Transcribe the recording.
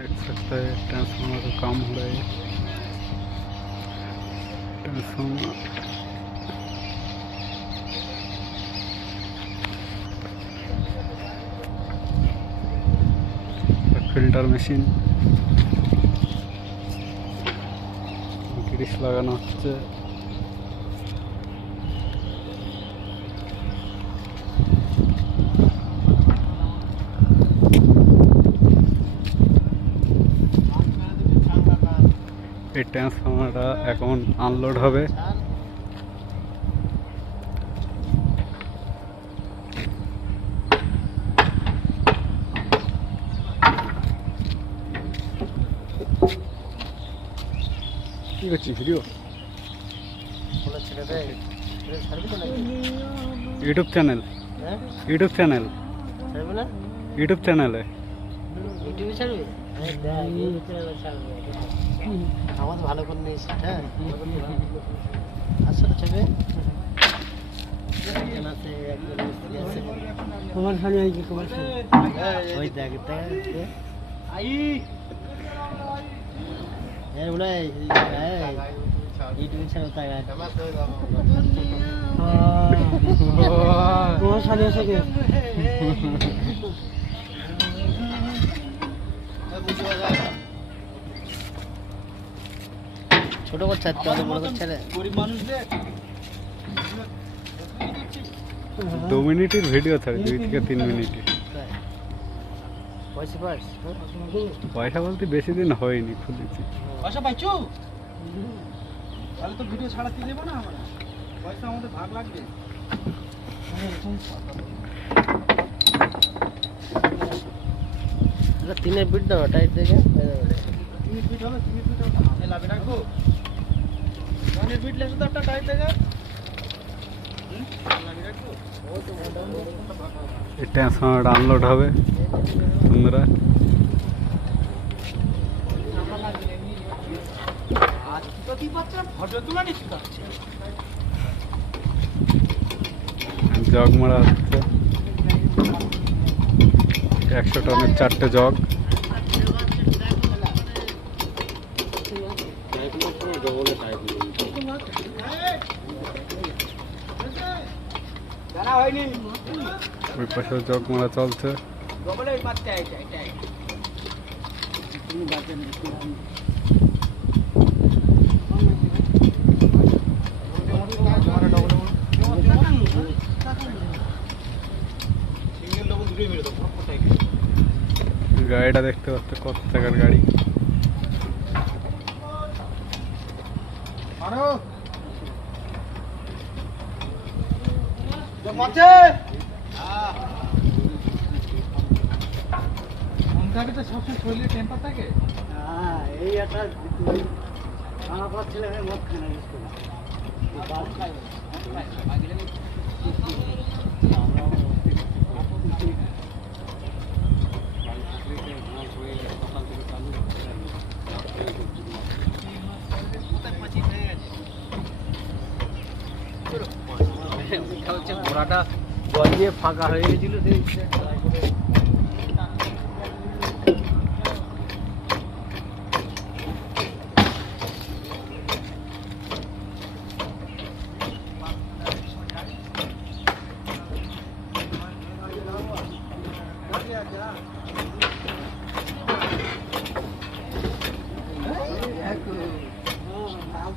देख सकते हैं ट्रांसफार्मर का काम हो रहा है। ट्रांसफार्मर फिल्टर मशीन ग्रीस লাগানো হচ্ছে। এই ট্রান্সফর্মারটা এখন আনলোড হবে। কি করছিস video? YouTube channel, YouTube channel, YouTube চ্যানেলে আমাদের ভালো করে নিয়েছি। হ্যাঁ আসলে ছবি তোমার খালি কি খবর? ওই দেখ बोला यूट्यूब से होता है बहुत सारे ऐसे के ছোট করছে তো বড় করছে রে গরিব মানুষদের 2 মিনিটের ভিডিও ছাড়ে 2 থেকে 3 মিনিটের। পয়সা বলতে বেশি দিন হয়নি খুলেছি। পয়সা পাইছো তাহলে তো ভিডিও ছাড়াতে দেব না আমরা, পয়সা আমাদের ভাগ লাগবে। এটা 3 ফিট দাও টাইট দেখে 3 ফিট হবে 3 ফিট হবে এ লাভে রাখো 3 ফিট লেসে তো একটা টাইট দেখে লাভে রাখো। ও তো এই ট্রান্সফরমার আনলোড হবে বন্ধুরা। জগ মারা হচ্ছে 100 টনের 4টে জগ। ওই পাশে জগ মারা চলছে। গাড়িটা দেখতে পাচ্ছ কত টাকার গাড়ি। সবসময় শরীরে টেম্পার থাকে। হ্যাঁ এই একটা আমার ছেলে মদ খায় না ঘোড়াটা জল দিয়ে ফাঁকা হয়ে গেছিল সেই